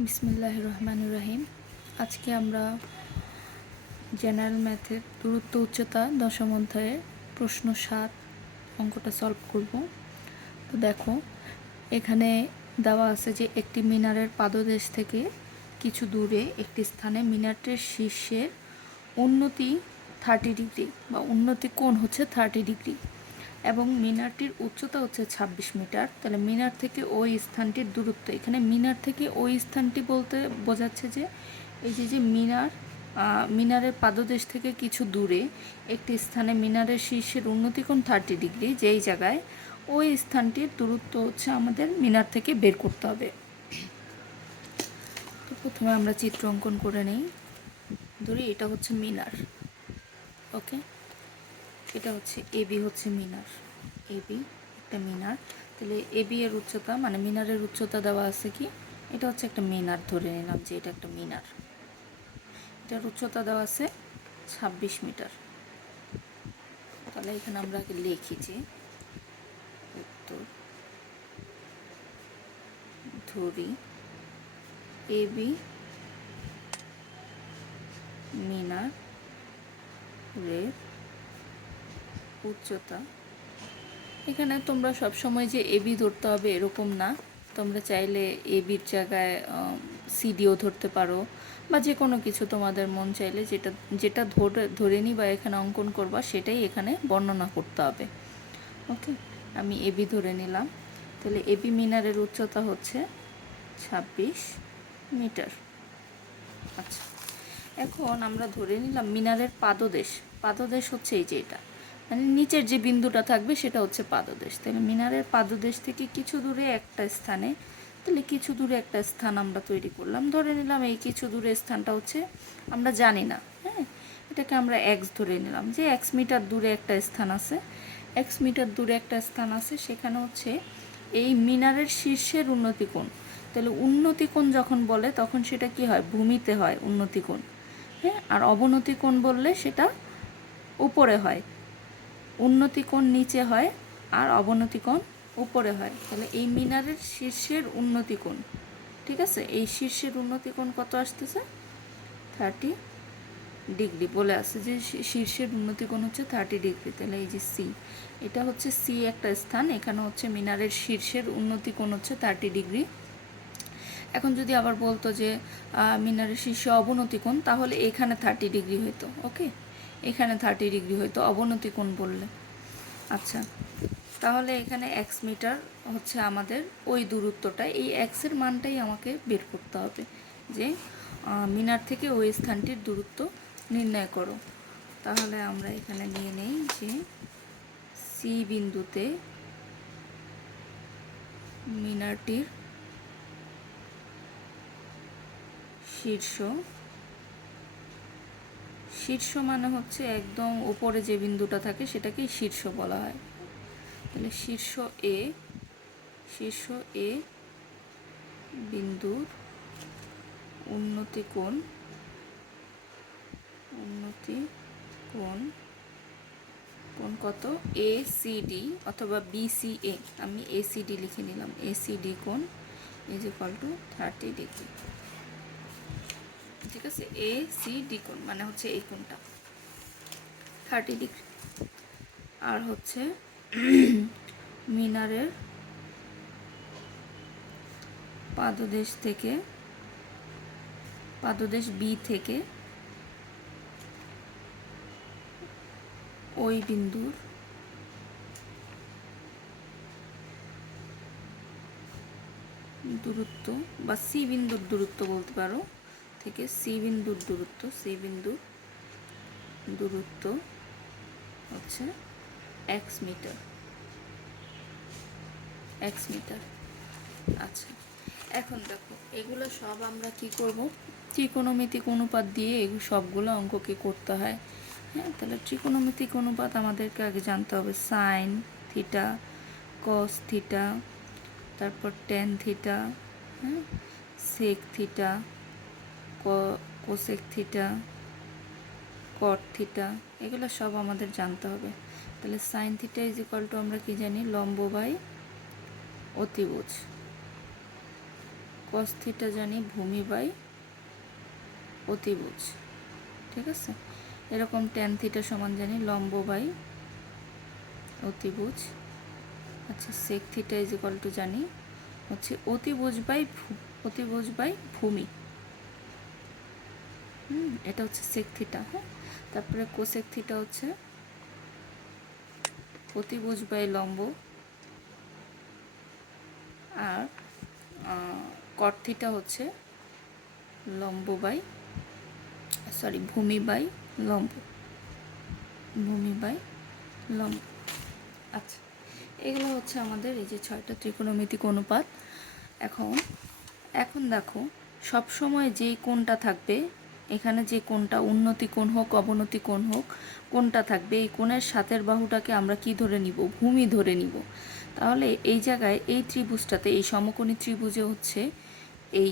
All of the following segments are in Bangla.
বিসমিল্লাহির রহমানির রহিম। আজকে আমরা জেনারেল ম্যাথের দূরত্ব উচ্চতা দশম অধ্যায়ে প্রশ্ন 7 অঙ্কটা সলভ করব। তো দেখো, এখানে দেওয়া আছে যে একটি মিনারের পাদদেশ থেকে কিছু দূরে একটি স্থানে মিনারটির শীর্ষের উন্নতি 30 ডিগ্রি বা উন্নতি কোণ হচ্ছে 30 ডিগ্রি এবং মিনারটির উচ্চতা হচ্ছে 26 মিটার। তাহলে মিনার থেকে ওই স্থানটির দূরত্ব, এখানে মিনার থেকে ওই স্থানটি বলতে বোঝাচ্ছে যে এই যে মিনারের পাদদেশ থেকে কিছু দূরে একটি স্থানে মিনারের শীর্ষের উন্নতিকোণ 30 ডিগ্রি, যেই জায়গায় ওই স্থানটির দূরত্ব হচ্ছে আমাদের মিনার থেকে বের করতে হবে। তো প্রথমে আমরা চিত্র অঙ্কন করে নেই। ধরি এটা হচ্ছে মিনার, ওকে, এটা হচ্ছে এবি, হচ্ছে মিনার, এবি একটা মিনার। তাহলে এবি এর উচ্চতা মানে মিনারের উচ্চতা দেওয়া আছে কি, এটা হচ্ছে একটা মিনার, ধরে নিলাম যে এটা একটা মিনার, এটার উচ্চতা দেওয়া আছে 26 মিটার। তাহলে এখানে আমরা আগে লিখি যে উত্তর ধরি এবি মিনারের উচ্চতা। এখানে তোমরা সবসময় যে এবি ধরতে হবে এরকম না, তোমরা চাইলে এবির জায়গায় সিডিও ধরতে পারো বা যে কোনো কিছু তোমাদের মন চাইলে যেটা যেটা ধরে নি বা এখানে অঙ্কন করবা সেটাই এখানে বর্ণনা করতে হবে। ওকে, আমি এবি ধরে নিলাম। তাহলে এবি মিনারের উচ্চতা হচ্ছে 26 মিটার। আচ্ছা, এখন আমরা ধরে নিলাম মিনারের পাদদেশ, পাদদেশ হচ্ছে এই যে এটা, মানে নিচের যে বিন্দুটা থাকবে সেটা হচ্ছে পাদদেশ। তাহলে মিনারের পাদদেশ থেকে কিছু দূরে একটা স্থানে, তাহলে কিছু দূরে একটা স্থান আমরা তৈরি করলাম, ধরে নিলাম এই কিছু দূরে স্থানটা হচ্ছে আমরা জানি না, হ্যাঁ, এটাকে আমরা এক্স ধরে নিলাম যে এক্স মিটার দূরে একটা স্থান আছে, এক্স মিটার দূরে একটা স্থান আছে, সেখানে হচ্ছে এই মিনারের শীর্ষের উন্নতিকোণ। তাহলে উন্নতিকোণ যখন বলে তখন সেটা কি হয়, ভূমিতে হয় উন্নতিকোণ, হ্যাঁ, আর অবনতিকোণ বললে সেটা উপরে হয়। উন্নতিকোণ নিচে হয় আর অবনতিকোণ উপরে হয়। তাহলে এই মিনারের শীর্ষের উন্নতিকোণ, ঠিক আছে, এই শীর্ষের উন্নতিকোণ কত আসতেছে, 30 ডিগ্রি বলে আছে যে শীর্ষের উন্নতিকোণ হচ্ছে 30 ডিগ্রি। তাহলে এই যে সি, এটা হচ্ছে সি একটা স্থান, এখানে হচ্ছে মিনারের শীর্ষের উন্নতিকোণ হচ্ছে 30 ডিগ্রি। এখন যদি আবার বলতো যে মিনারের শীর্ষে অবনতিকোণ, তাহলে এখানে 30 ডিগ্রি হইতো, ওকে, এখানে 30 ডিগ্রি হইতো অবনতিকোণ বললে। আচ্ছা, তাহলে এখানে এক্স মিটার হচ্ছে আমাদের ওই দূরত্বটা, এই এক্সের মানটাই আমাকে বের করতে হবে যে মিনার থেকে ওই স্থানটির দূরত্ব নির্ণয় করো। তাহলে আমরা এখানে নিয়ে নেই যে সি বিন্দুতে মিনারটির শীর্ষ, শীর্ষ মানে হচ্ছে একদম উপরে যে বিন্দুটা থাকে সেটাকেই শীর্ষ বলা হয়। তাহলে শীর্ষ এ, শীর্ষ এ বিন্দুর উন্নতিকোণ, উন্নতিকোণ কোণ কত, এ সি ডি অথবা বিসিএ, আমি এসিডি লিখে নিলাম, এসিডি কোণ ইজ ইকুয়াল টু 30 ডিগ্রি। ঠিক আছে, এ সি ডি কোণ মানে হচ্ছে এই কোণটা 30 ডিগ্রি। আর হচ্ছে মিনারের পাদদেশ থেকে, পাদদেশ বি থেকে ওই বিন্দুর দূরত্ব বা সি বিন্দুর দূরত্ব বলতে পারো, থেকে সি বিন্দুর দূরত্ব, সি বিন্দুর দূরত্ব হচ্ছে এক্স মিটার, এক্স মিটার। আচ্ছা, এখন দেখো এগুলো সব আমরা কি করব, ত্রিকোণমিতিক অনুপাত দিয়ে এগুলো সবগুলো অঙ্ককে করতে হয়, হ্যাঁ। তাহলে ত্রিকোণমিতিক অনুপাত আমাদেরকে আগে জানতে হবে, সাইন থিটা, কস থিটা, তারপর টেন থিটা, হ্যাঁ, sec theta, cosec theta, cot theta, এগুলো সব আমাদের জানতে হবে। তাহলে sine theta is equal to আমরা কি জানি, লম্ব বাই অতিভুজ। কস থিটা জানি ভূমি বাই অতিভুজ, ঠিক আছে। এরকম ট্যান থিটা সমান জানি লম্ব বাই অতিভুজ। আচ্ছা, sec theta is equal to জানি হচ্ছে অতিভুজ বাই ভূমি। এটা হচ্ছে সেক থিটা। হ্যাঁ, তারপরে কোসেক থিটা হচ্ছে অতিভুজ বাই লম্ব, আর কট থিটা হচ্ছে লম্ব বাই ভূমি বাই লম্ব, ভূমি বাই লম্ব। আচ্ছা, এগুলো হচ্ছে আমাদের এই যে 6টা ত্রিকোণমিতিক অনুপাত। এখন দেখো, সব সময় যেই কোণটা থাকবে, এখানে যে কোণটা উন্নতি কোণ হোক অবনতি কোণ হোক, কোণটা থাকবে, এই কোণের সাতের বাহুটাকে আমরা কি ধরে নিব? ভূমি ধরে নিব। তাহলে এই জায়গায় এই ত্রিভুজটাতে, এই সমকোণী ত্রিভুজে হচ্ছে এই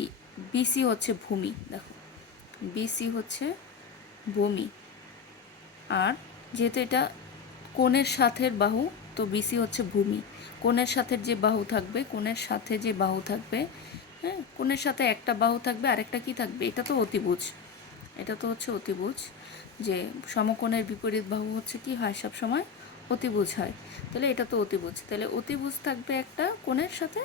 বিসি হচ্ছে ভূমি। দেখো, বিসি হচ্ছে ভূমি, আর যেহেতু এটা কোণের সাথের বাহু, তো বিসি হচ্ছে ভূমি। কোণের সাথে যে বাহু থাকবে, হ্যাঁ, কোণের সাথে একটা বাহু থাকবে, আরেকটা কি থাকবে? এটা তো অতিভুজ, এটা তো হচ্ছে অতিভুজ। যে সমকোণের বিপরীত বাহু হচ্ছে কি হয়? সব সময় অতিভুজ হয়। তাহলে এটা তো অতিভুজ, তাহলে অতিভুজ থাকবে একটা কোণের সাথে,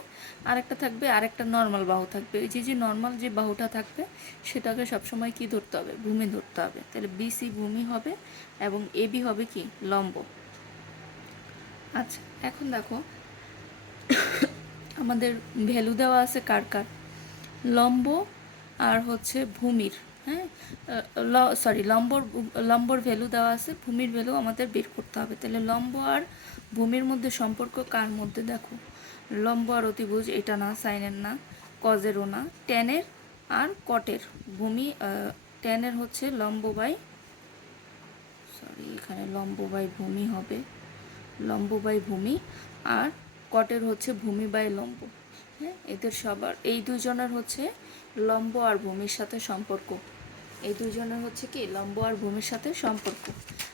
আরেকটা থাকবে, আরেকটা নর্মাল বাহু থাকবে। এই যে নর্মাল যে বাহুটা থাকবে, সেটাকে সবসময় কি ধরতে হবে? ভূমি ধরতে হবে। তাহলে বিসি ভূমি হবে এবং এবি হবে কি? লম্ব। আচ্ছা, এখন দেখো আমাদের ভ্যালু দেওয়া আছে কার কার? লম্ব আর হচ্ছে ভূমির। হ্যাঁ, লম্বর ভ্যালু দেওয়া আছে, ভূমির ভ্যালু আমাদের বের করতে হবে। তাহলে লম্ব আর ভূমির মধ্যে সম্পর্ক কার মধ্যে? দেখো, লম্ব আর অতিভুজ, এটা না, সাইনের না, কজেরও না, ট্যানের আর কটের। ভূমি ট্যানের হচ্ছে লম্ব বাই এখানে লম্ব বাই ভূমি হবে, লম্ব বাই ভূমি, আর কটের হচ্ছে ভূমি বাই লম্ব। হ্যাঁ, এদের সবার এই দুজনের হচ্ছে লম্ব আর ভূমির সাথে সম্পর্ক। এই দুজনের হচ্ছে কি? লম্ব আর ভূমির সাথে সম্পর্ক।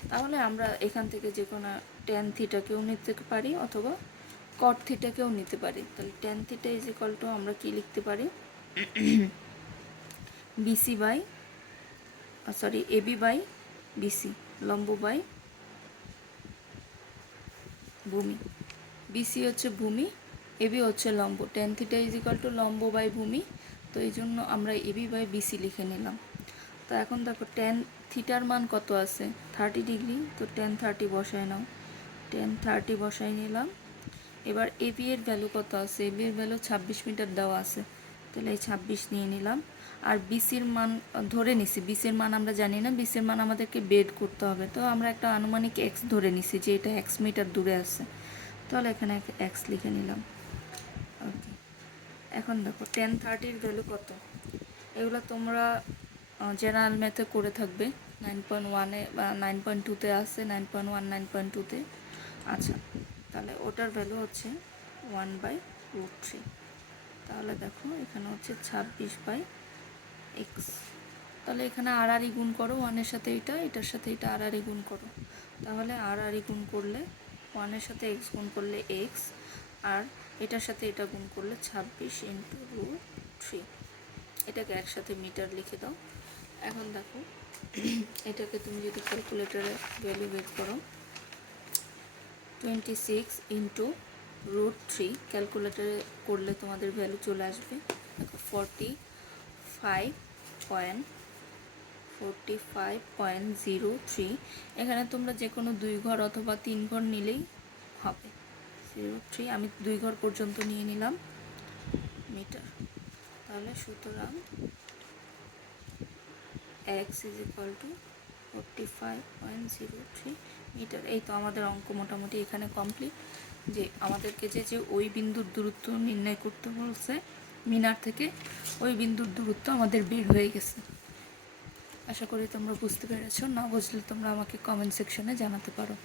তাহলে আমরা এখান থেকে যে কোনো ট্যান থিটাকেও নিতে পারি অথবা কট থিটাকেও নিতে পারি। তাহলে tan theta is equal to আমরা কি লিখতে পারি? BC by AB by BC, লম্ব বাই ভূমি। বিসি হচ্ছে ভূমি, এবি হচ্ছে লম্ব। Tan theta is equal to লম্ব বাই ভূমি, তো এই জন্য আমরা এবি বাই বিসি লিখে নিলাম। তো এখন দেখো ট্যান থিটার মান কত আছে? 30 ডিগ্রি, তো ট্যান 30 বসায় নাও। ট্যান 30 বসাই নিলাম। এবার এবি এর ভ্যালু কত আছে? এবি এর ভ্যালু 26 মিটার দেওয়া আছে, তাহলে এই 26 নিয়ে নিলাম। আর বিসির মান ধরে নিছি, বিসির মান আমরা জানি না, বিসির মান আমাদেরকে বের করতে হবে। তো আমরা একটা আনুমানিক এক্স ধরে নিছি যে এটা এক্স মিটার দূরে আছে, তাহলে এখানে এক্স লিখে নিলাম। ওকে, এখন দেখো ট্যান 30-র ভ্যালু কত? এগুলো তোমরা জেনারেল ম্যাথে করে থাকবে, 9.1-এ বা 9.2-তে আছে, 9.1, 9.2-তে। আচ্ছা, তাহলে ওটার ভ্যালু হচ্ছে 1/√3। তাহলে দেখো এখানে হচ্ছে 26/x। তাহলে এখানে আর গুণ করো, 1-এর সাথে এটা, এটার সাথে এটা আর গুণ করো। তাহলে আর গুণ করলে 1-এর সাথে x গুণ করলে x, আর এটার সাথে এটা গুণ করলে 26 × √3। এটাকে একসাথে মিটার লিখে দাও। এখন দেখো এটাকে তুমি যদি ক্যালকুলেটরে ভ্যালু বের করো, 26 × √3 ক্যালকুলেটরে করলে তোমাদের ভ্যালু চলে আসবে। দেখো 45.03। এখানে তোমরা যে কোনো 2 ঘর অথবা 3 ঘর নিলেই হবে। 03 আমি 2 ঘর পর্যন্ত নিয়ে নিলাম মিটার। তাহলে সুতরাং x is equal to 45.03 metre. এই তো আমাদের অঙ্ক মোটামুটি এখানে কমপ্লিট। যে আমাদেরকে যে ওই বিন্দুর দূরত্ব নির্ণয় করতে বলছে মিনার থেকে, ওই বিন্দুর দূরত্ব আমাদের বের হয়ে গেছে। আশা করি তোমরা বুঝতে পেরেছো। না বুঝলে তোমরা আমাকে কমেন্ট সেকশনে জানাতে পারো।